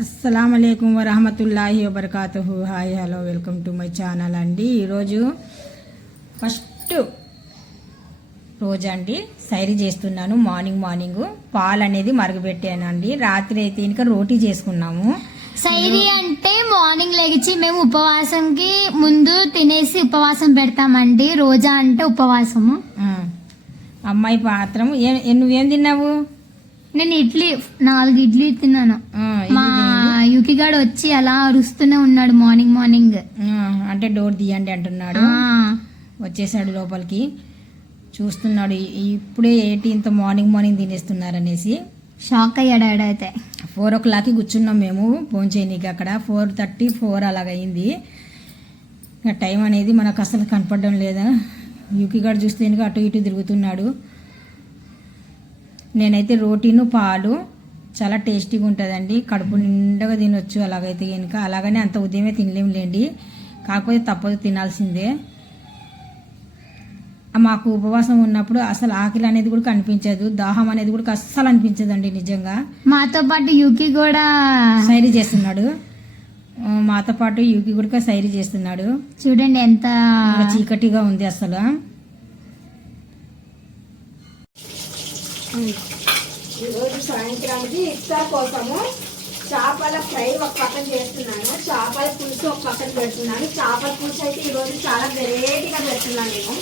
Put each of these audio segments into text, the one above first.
అస్సలాముఅలైకుం వరహమతుల్లాహి వబర్కాతుహు. Hi hello welcome to my channel అండి. ఈరోజు ఫస్ట్ రోజు అండి సైరీ చేస్తున్నాను. మార్నింగ్ పాలు అనేది మరుగుపెట్టానండి. రాత్రి అయితే ఇంకా రోటీ చేసుకున్నాము. సైరీ అంటే మార్నింగ్ లేచి మేము ఉపవాసంకి ముందు తినేసి ఉపవాసం పెడతామండి. రోజా అంటే ఉపవాసము. అమ్మాయి పాత్రం నువ్వేం తిన్నావు? నేను 4 ఇడ్లీ తిన్నాను. మా యుకిగాడు వచ్చి అలా అరుస్తూనే ఉన్నాడు మార్నింగ్. అంటే డోర్ తీయండి అంటున్నాడు. వచ్చేసాడు లోపలికి, చూస్తున్నాడు. ఇప్పుడే ఇంత మార్నింగ్ తినేస్తున్నారు అనేసి షాక్ అయ్యాడు. ఆడైతే 4 o'clockకి కూర్చున్నాం మేము ఫోన్ చేయనీకి. అక్కడ 4:34 అలాగైంది. ఇంకా టైం అనేది మనకు అసలు కనపడడం లేదా. యుకిగాడు చూస్తే అటు ఇటు తిరుగుతున్నాడు. నేనైతే రోటీను పాలు చాలా టేస్టీగా ఉంటుందండి. కడుపు నిండగా తినొచ్చు. అలాగైతే కనుక అలాగనే అంత ఉదయమే తినలేండి, కాకపోతే తప్పదు తినాల్సిందే. మాకు ఉపవాసం ఉన్నప్పుడు అసలు ఆకలి అనేది కూడా కనిపించదు, దాహం అనేది కూడా అస్సలు అనిపించదండి నిజంగా. మాతో పాటు యూకి కూడా సైరీ చేస్తున్నాడు. మాతో పాటు యూకి కూడా సైరీ చేస్తున్నాడు. చూడండి ఎంత చీకటిగా ఉంది అసలు. ఈరోజు సాయంత్రానికి ఇఫ్తార్ కోసము చేపల ఫ్రై ఒక పక్కన చేస్తున్నాను, చేపల పులుసు ఒక పక్కన పెడుతున్నాను. చేపల పులుసు అయితే ఈరోజు చాలా వెరైటీగా పెడుతున్నాను నేను.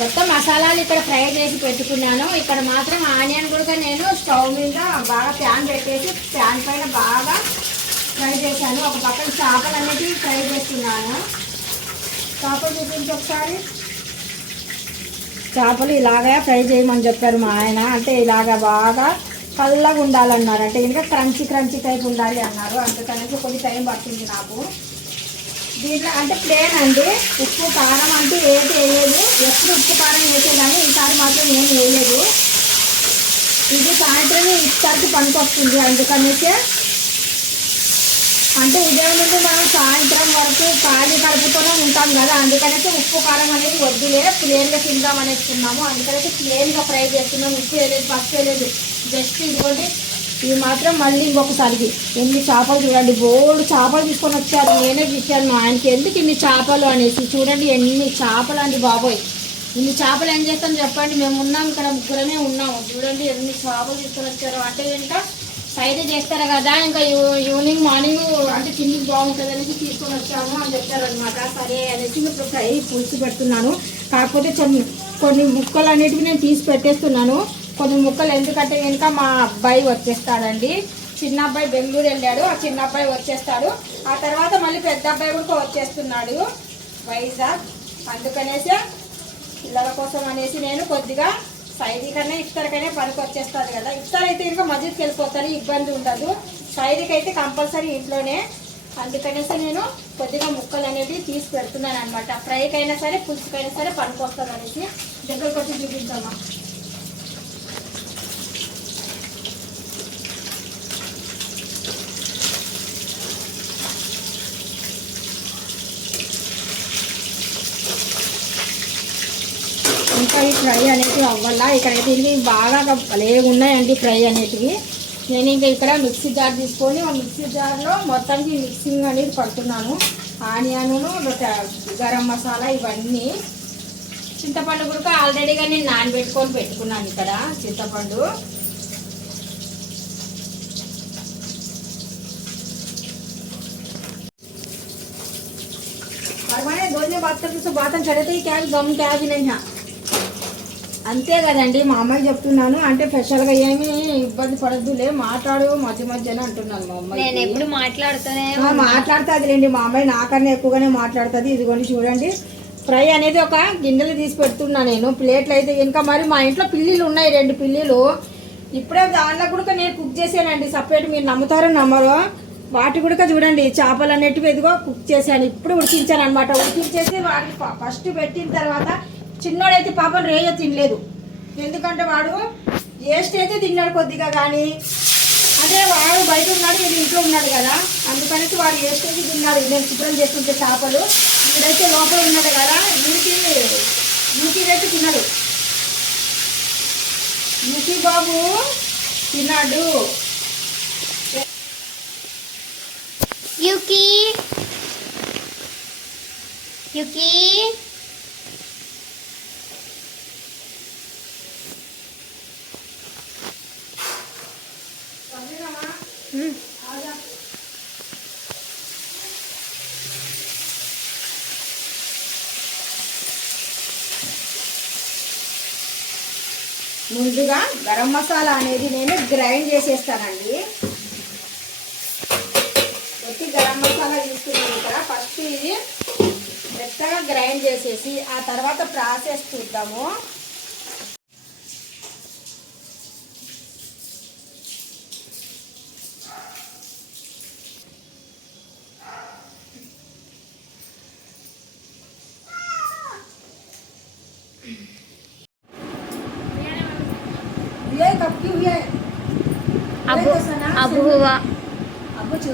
మొత్తం మసాలాలు ఇక్కడ ఫ్రై చేసి పెట్టుకున్నాను. ఇక్కడ మాత్రం ఆనియన్ కూడా నేను స్టవ్ మీద బాగా ప్యాన్ పెట్టేసి ప్యాన్ పైన బాగా ఫ్రై చేశాను. ఒక పక్కన చేపలు అనేది ఫ్రై చేస్తున్నాను. చేపలు చూపించి ఒకసారి. చేపలు ఇలాగా ఫ్రై చేయమని చెప్పారు మా ఆయన. అంటే ఇలాగా బాగా చల్లగా ఉండాలన్నారు. అంటే ఇంకా క్రంచీ టైప్ ఉండాలి అన్నారు. అందుకనేసి కొంచెం టైం పడుతుంది నాకు. దీంట్లో అంటే ప్లేన్ అండి, ఉప్పు కారం అంటే ఏది వేయలేదు. ఎప్పుడు ఉప్పు కారం వేసేదాన్ని, ఈసారి మాత్రం ఏం వేయలేదు. ఇది సాయంత్రం ఇఫ్తార్కి పనికొస్తుంది. అందుకనేసి అంటే ఉదయం నుండి మనం సాయంత్రం వరకు ఖాళీ కడుపుతూనే ఉంటాం కదా. అందుకనేసి ఉప్పు కారం అనేది వద్దులే, ప్లేన్గా తిందాం అనేస్తున్నాము. అందుకనేసి ప్లేన్గా ఫ్రై చేస్తున్నాం. ఉప్పు వేయలేదు, పసుపు వేయలేదు. జస్ట్ ఇదిగోండి, ఇవి మాత్రం మళ్ళీ ఇంకొకసారికి. ఎన్ని చేపలు చూడండి, బోల్డ్ చేపలు తీసుకొని వచ్చారు. నేనే ఇచ్చాను మా ఆయనకి, ఎందుకు ఇన్ని చేపలు అనేసి. చూడండి ఎన్ని చేపలు అండి బాబోయ్. ఇన్ని చేపలు ఏం చేస్తాం చెప్పండి. మేము ఉన్నాం ఇక్కడ, ముగ్గురమే ఉన్నాము. చూడండి ఎన్ని చేపలు తీసుకొని వచ్చారు. అంటే ఇంకా సైడ్ చేస్తారు కదా, ఇంకా మార్నింగ్ అంటే కిందికి బాగుంటుంది అనేసి తీసుకొని వచ్చాము అని చెప్పారనమాట. సరే అనేసి ఇప్పుడు ఫ్రై పులుసు పెడుతున్నాను. కాకపోతే కొన్ని ముక్కలు అనేటివి నేను తీసి పెట్టేస్తున్నాను. కొన్ని ముక్కలు ఎందుకంటే కనుక మా అబ్బాయి వచ్చేస్తాడండి. చిన్న అబ్బాయి బెంగళూరు వెళ్ళాడు. ఆ చిన్న అబ్బాయి వచ్చేస్తాడు. ఆ తర్వాత మళ్ళీ పెద్ద అబ్బాయి కూడా వచ్చేస్తున్నాడు వైజాగ్. అందుకనేసి పిల్లల కోసం అనేసి నేను కొద్దిగా సైరీ కన్నా ఇఫ్తార్కైనా పనికి వచ్చేస్తుంది కదా. ఇఫ్తార్ అయితే ఇంకా మస్జిద్కి వెళ్ళిపోతాను, ఇబ్బంది ఉండదు. సైరీకి అయితే కంపల్సరీ ఇంట్లోనే. అందుకనేసి నేను కొద్దిగా ముక్కలు అనేది తీసి పెడుతున్నాను అనమాట. ఫ్రైకైనా సరే పులుసుకైనా సరే పనికి వస్తుంది అనేసి. దగ్గరకు వచ్చి చూపిద్దామా. ఇంకా ఈ ఫ్రై అనేటివి అవ్వాలా. ఇక్కడైతే ఇవి బాగా ఉన్నాయండి ఫ్రై అనేటివి. నేను ఇంకా ఇక్కడ మిక్సీ జార్ తీసుకొని ఆ మిక్సీ జార్లో మొత్తానికి మిక్సింగ్ అనేది పడుతున్నాను. ఆనియను, గరం మసాలా ఇవన్నీ. చింతపండు కూడా ఆల్రెడీగా నేను నానబెట్టుకొని పెట్టుకున్నాను. ఇక్కడ చింతపండు दोनों बात करते तो बात चढ़ते ही क्या गम क्या भी नहीं है. అంతే కదండి. మా అమ్మాయి చెప్తున్నాను, అంటే స్పెషల్గా ఏమి ఇబ్బంది పడద్దులే, మాట్లాడు మధ్యన అంటున్నాను. మా అమ్మాయి నేను ఎప్పుడు మాట్లాడుతుందిలేండి. మా అమ్మాయి నాకన్నా ఎక్కువగానే మాట్లాడుతుంది. ఇదిగోండి చూడండి, ఫ్రై అనేది ఒక గిన్నెలు తీసి పెడుతున్నా నేను. ప్లేట్లు అయితే ఇంకా మరి మా ఇంట్లో పిల్లిలు ఉన్నాయి, 2 పిల్లిలు. ఇప్పుడే దాంట్లో కూడా నేను కుక్ చేసానండి సపరేట్. మీరు నమ్ముతారో నమ్మరో. వాటి కూడా చూడండి చేపలు అనేటివి ఎదుగో కుక్ చేశాను. ఇప్పుడు ఉడికించాను అనమాట. ఉడికించేసి వాటిని ఫస్ట్ పెట్టిన తర్వాత చిన్నోడైతే పాపం రేయ తినలేదు. ఎందుకంటే వాడు టేస్ట్ అయితే తిన్నాడు కొద్దిగా, కానీ అంటే వాడు బయట ఉన్నాడు, వీడు ఇంట్లో ఉన్నాడు కదా. అందుకనేసి వాడు టేస్ట్ అయితే తిన్నాడు. నేను శుభ్రం చేస్తుంటే చేపలు. వీడైతే లోపల ఉన్నాడు కదా, వీడికి అయితే తిన్నాడు. యూకి బాబు తిన్నాడు. యుకి యుకి ముందుగా గరం మసాలా అనేది నేను గ్రైండ్ చేసేస్తానండి. వచ్చి గరం మసాలా తీసుకున్నాను ఇక్కడ. ఫస్ట్ ఇది మెత్తగా గ్రైండ్ చేసేసి ఆ తర్వాత ప్రాసెస్ చూద్దాము. ये कब की हुई है? अब अब हुआ अब चू